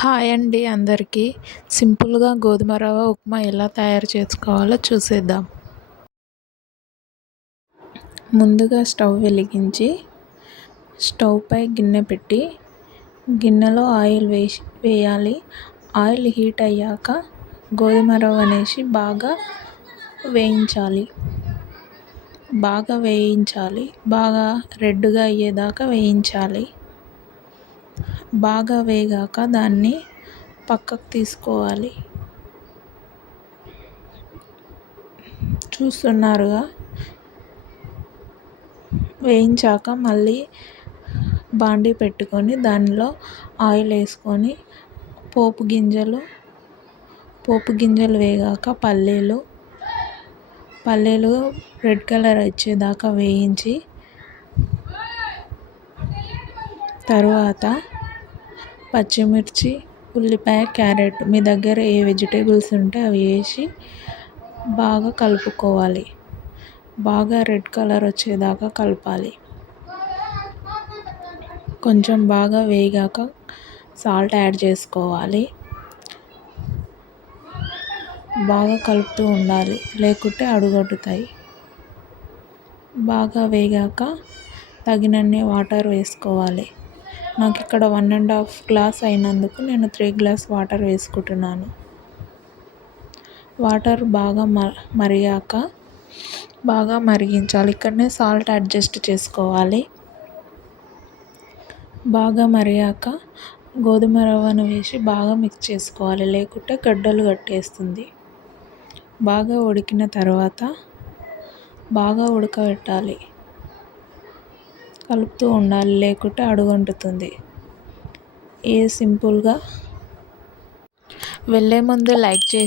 Hi అండి అందరికీ. సింపుల్గా గోధుమ రవ్వ ఉప్మా ఎలా తయారు చేసుకోవాలో చూసేద్దాం. ముందుగా స్టవ్ వెలిగించి స్టవ్ పై గిన్నె పెట్టి గిన్నెలో ఆయిల్ వేయాలి. ఆయిల్ హీట్ అయ్యాక గోధుమ రవ్వ వేసి బాగా వేయించాలి. బాగా రెడ్గా అయ్యేదాకా వేయించాలి. బాగా వేగాక దాన్ని పక్కకు తీసుకోవాలి. చూస్తున్నారుగా, వేయించాక మళ్ళీ బాండీ పెట్టుకొని దానిలో ఆయిల్ వేసుకొని పోపు గింజలు వేగాక పల్లీలు రెడ్ కలర్ వచ్చేదాకా వేయించి తరువాత పచ్చిమిర్చి, ఉల్లిపాయ, క్యారెట్ మీ దగ్గర ఏ వెజిటేబుల్స్ ఉంటే అవి వేసి బాగా కలుపుకోవాలి. బాగా రెడ్ కలర్ వచ్చేదాకా కలపాలి. కొంచెం బాగా వేగాక సాల్ట్ యాడ్ చేసుకోవాలి. బాగా కలుపుతూ ఉండాలి, లేకుంటే అడుగంటుతాయి. బాగా వేగాక తగినన్ని వాటర్ వేసుకోవాలి. నాకు ఇక్కడ 1.5 గ్లాస్ అయినందుకు నేను 3 గ్లాస్ వాటర్ వేసుకుంటున్నాను. వాటర్ బాగా మరిగాక బాగా మరిగించాలి. ఇక్కడనే సాల్ట్ అడ్జస్ట్ చేసుకోవాలి. బాగా మరిగాక గోధుమ రవ్వను వేసి బాగా మిక్స్ చేసుకోవాలి, లేకుంటే గడ్డలు కట్టేస్తుంది. బాగా ఉడికిన తర్వాత బాగా ఉడకబెట్టాలి. కలుపుతూ ఉండాలి, లేకుంటే అడుగంటుతుంది. సింపుల్గా వెళ్ళే ముందు లైక్ చేసి